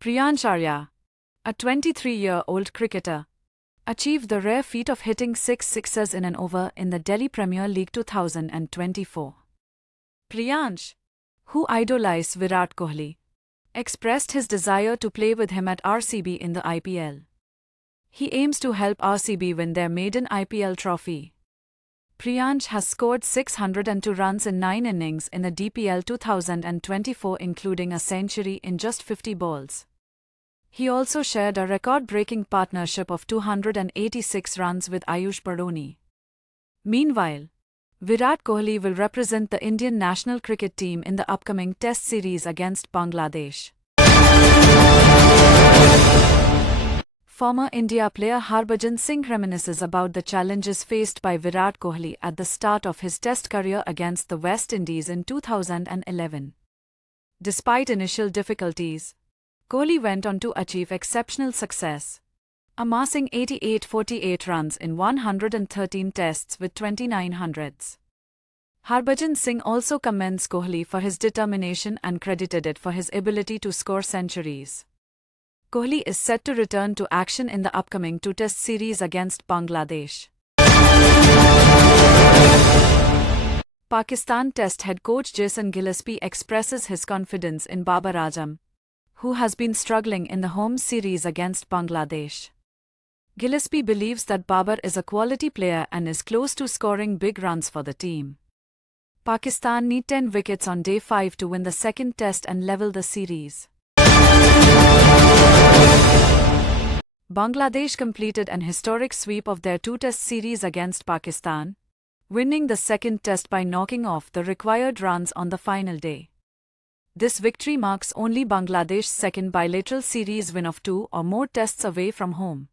Priyansh Arya, a 23-year-old cricketer, achieved the rare feat of hitting 6 sixes in an over in the Delhi Premier League 2024. Priyansh, who idolized Virat Kohli, expressed his desire to play with him at RCB in the IPL. He aims to help RCB win their maiden IPL trophy. Priyansh has scored 602 runs in 9 innings in the DPL 2024, including a century in just 50 balls. He also shared a record-breaking partnership of 286 runs with Ayush Badoni. Meanwhile, Virat Kohli will represent the Indian national cricket team in the upcoming Test series against Bangladesh. Former India player Harbhajan Singh reminisces about the challenges faced by Virat Kohli at the start of his Test career against the West Indies in 2011. Despite initial difficulties, Kohli went on to achieve exceptional success, amassing 88-48 runs in 113 tests with 29 hundreds. Harbhajan Singh also commends Kohli for his determination and credited it for his ability to score centuries. Kohli is set to return to action in the upcoming 2 Test series against Bangladesh. Pakistan Test head coach Jason Gillespie expresses his confidence in Babar Azam, who has been struggling in the home series against Bangladesh. Gillespie believes that Babar is a quality player and is close to scoring big runs for the team. Pakistan need 10 wickets on day 5 to win the second Test and level the series. Bangladesh completed an historic sweep of their 2 Test series against Pakistan, winning the second Test by knocking off the required runs on the final day. This victory marks only Bangladesh's second bilateral series win of 2 or more Tests away from home.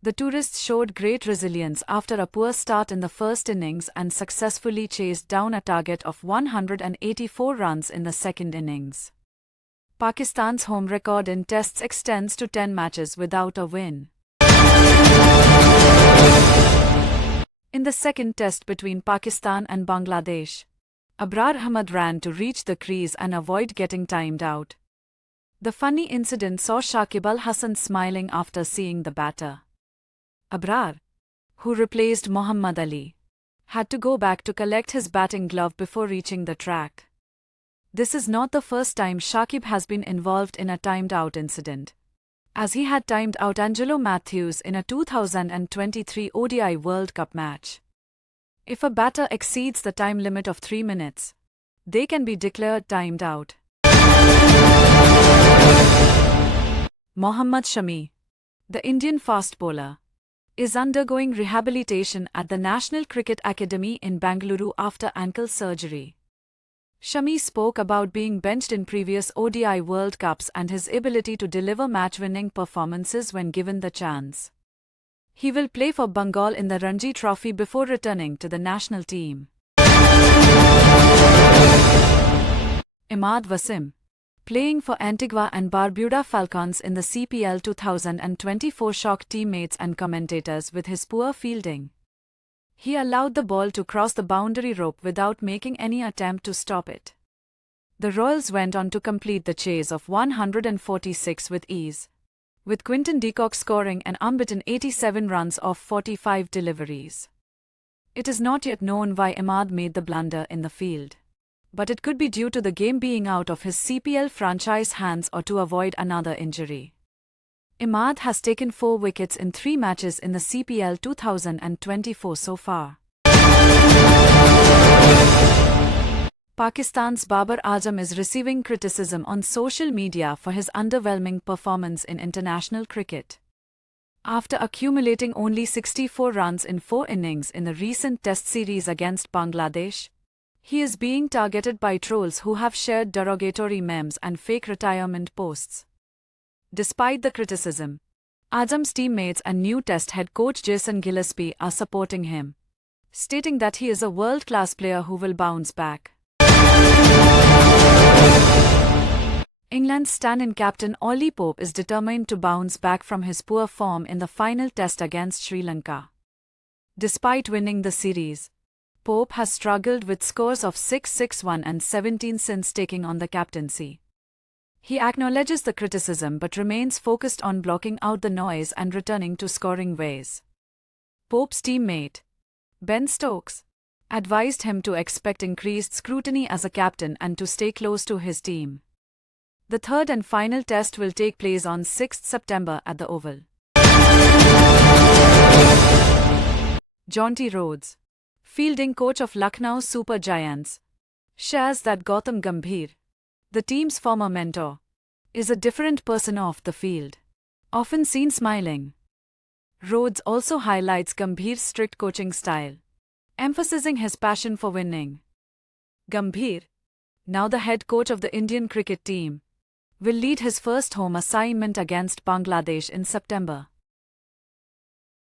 The tourists showed great resilience after a poor start in the first innings and successfully chased down a target of 184 runs in the second innings. Pakistan's home record in Tests extends to 10 matches without a win. In the second Test between Pakistan and Bangladesh, Abrar Ahmed ran to reach the crease and avoid getting timed out. The funny incident saw Shakib Al Hasan smiling after seeing the batter. Abrar, who replaced Muhammad Ali, had to go back to collect his batting glove before reaching the track. This is not the first time Shakib has been involved in a timed-out incident, as he had timed out Angelo Matthews in a 2023 ODI World Cup match. If a batter exceeds the time limit of 3 minutes, they can be declared timed out. Mohammad Shami, the Indian fast bowler, is undergoing rehabilitation at the National Cricket Academy in Bengaluru after ankle surgery. Shami spoke about being benched in previous ODI World Cups and his ability to deliver match-winning performances when given the chance. He will play for Bengal in the Ranji Trophy before returning to the national team. Imad Wasim, playing for Antigua and Barbuda Falcons in the CPL 2024, shocked teammates and commentators with his poor fielding. He allowed the ball to cross the boundary rope without making any attempt to stop it. The Royals went on to complete the chase of 146 with ease, with Quinton de Kock scoring an unbeaten 87 runs off 45 deliveries. It is not yet known why Imad made the blunder in the field, but it could be due to the game being out of his CPL franchise hands or to avoid another injury. Imad has taken 4 wickets in 3 matches in the CPL 2024 so far. Pakistan's Babar Azam is receiving criticism on social media for his underwhelming performance in international cricket. After accumulating only 64 runs in 4 innings in the recent Test series against Bangladesh, he is being targeted by trolls who have shared derogatory memes and fake retirement posts. Despite the criticism, Azam's teammates and new Test head coach Jason Gillespie are supporting him, stating that he is a world-class player who will bounce back. England's stand-in captain Ollie Pope is determined to bounce back from his poor form in the final Test against Sri Lanka. Despite winning the series, Pope has struggled with scores of 6-6-1 and 17 since taking on the captaincy. He acknowledges the criticism but remains focused on blocking out the noise and returning to scoring ways. Pope's teammate, Ben Stokes, advised him to expect increased scrutiny as a captain and to stay close to his team. The third and final test will take place on 6 September at the Oval. Jonty Rhodes, fielding coach of Lucknow Super Giants, shares that Gautam Gambhir, the team's former mentor, is a different person off the field, often seen smiling. Rhodes also highlights Gambhir's strict coaching style, emphasizing his passion for winning. Gambhir, now the head coach of the Indian cricket team, will lead his first home assignment against Bangladesh in September.